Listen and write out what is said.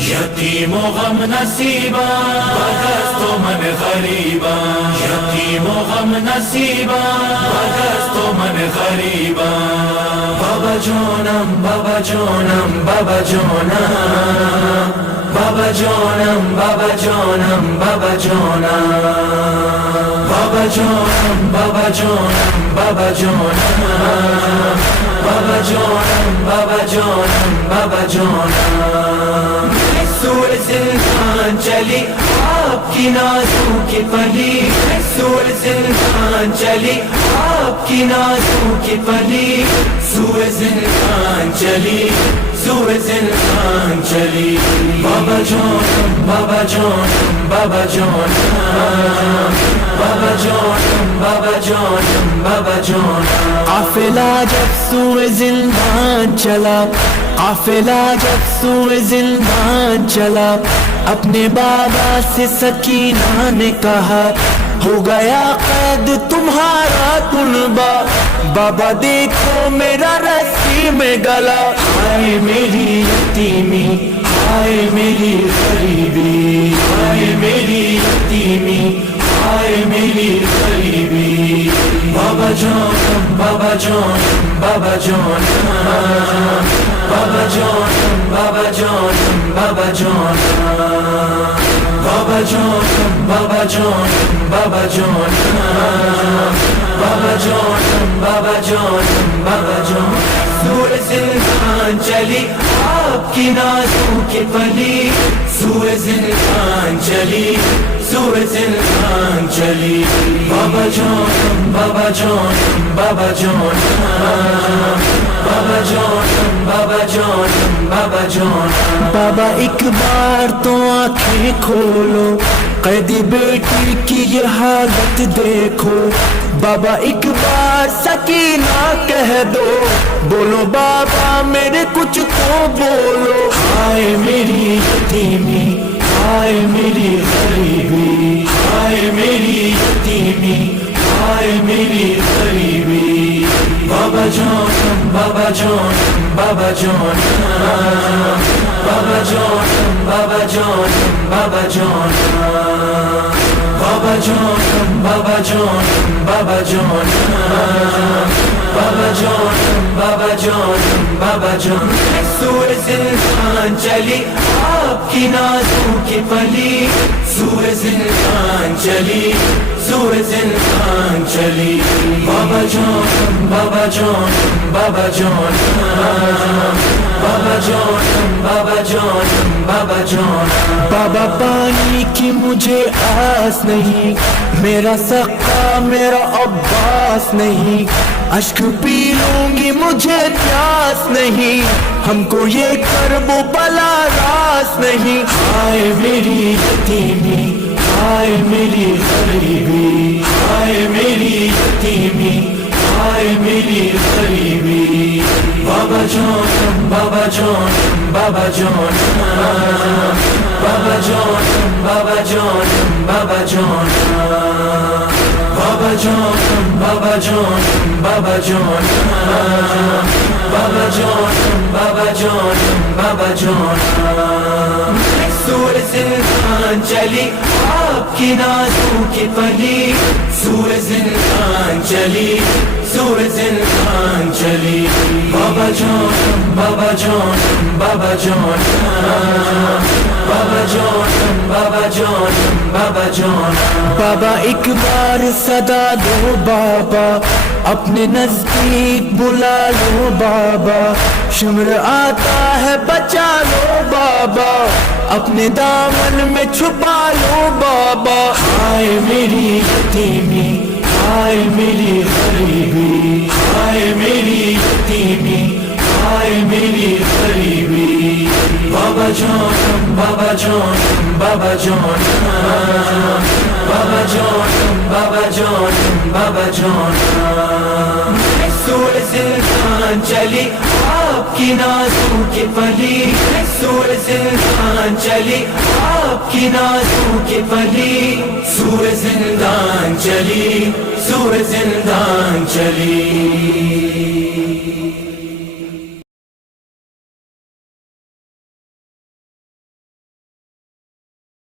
یتیم و غم نصیبا بدست و من غریبا، یتیم و غم نصیبا بدست و من غریبا. بابا جانم بابا جانم بابا جانم، بابا جانم بابا جانم بابا جانم، بابا جانم بابا جانم بابا جانم، بابا جانم بابا جانم بابا جانم. سوئے زندان چلی آپ کی نازوں کی پلی، سوئے زندان چلی آپ کی نازوں کی پلی، سوئے زندان چلی سوئے زندان چلی. بابا جانم بابا جانم بابا جانم، بابا جانم بابا جانم بابا جانم. قافلہ جب سوئے زندان چلا، قافلہ جب سوئے زندان چلا، اپنے بابا سے سکینہ نے کہا ہو گیا قید تمہارا طلبہ. بابا دیکھو میرا رسی میں گلا، ہائے میری یتیمی ہائے میری غریبی، ہائے میری یتیمی ہائے میری غریبی. بابا جانم بابا جانم بابا جانم، بابا جانم بابا جانم بابا جانم، بابا جانم بابا جانم بابا جانم، بابا جانم بابا جانم بابا جانم. سوئے زندان چلی آپ کی نازوں کی پلی، سوئے زندان چلی سوئے زندان چلی. بابا جانم بابا جانم بابا جانم، بابا جانم بابا جانم بابا جانم. بابا ایک بار تو آنکھیں کھولو، قیدی بیٹی کی یہ حالت دیکھو. بابا ایک بار سکینہ کہہ دو، بولو بابا میرے کچھ تو بولو. ہائے میری یتیمی ہائے میری غریبی، ہائے میری یتیمی ہائے میری غریبی. بابا جانم بابا جانم بابا جانم، بابا جانم بابا جانم بابا جانم، بابا جانم بابا جانم بابا جانم، بابا جانم بابا جانم بابا جانم. سوئے زندان چلی آپ کی نازوں کی پلی، سوئے زندان چلی سوئے زندان چلی. بابا جانم بابا جانم بابا جانم، بابا جانم بابا جانم بابا جانم. بابا پانی کی مجھے آس نہیں، میرا سقا میرا عباس نہیں، اشک پی لوں گی مجھے پیاس نہیں، ہم کو یہ کرب و بلا راس نہیں. ہائے میری یتیمی ہائے میری غریبی، ہائے میری یتیمی ہائے میری غریبی. بابا جانم بابا جانم بابا جانم، بابا جانم بابا جانم بابا جانم، بابا جانم بابا جانم بابا جانم، بابا جانم بابا جانم بابا جانم. سوئے زندان چلی آپ کی نازوں کی پلی، سوئے زندان چلی سوئے زندان چلی. بابا جانم بابا جانم بابا جانم، بابا جانم بابا جانم بابا جانم. بابا ایک بار صدا دو بابا، اپنے نزدیک بلا لو بابا، شمر آتا ہے بچا لو بابا، اپنے دامن میں چھپا لو بابا. ہائے میری یتیمی ہائے میری غریبی، ہائے میری یتیمی ہائے میری غریبی. بابا جانم بابا جانم بابا جانم، بابا جانم بابا جانم بابا جانم. سوئے زندان چلی آپ کی نازوں کی پلی، سوئے زندان چلی آپ کی نازوں کی پلی، سوئے زندان چلی سوئے زندان چلی.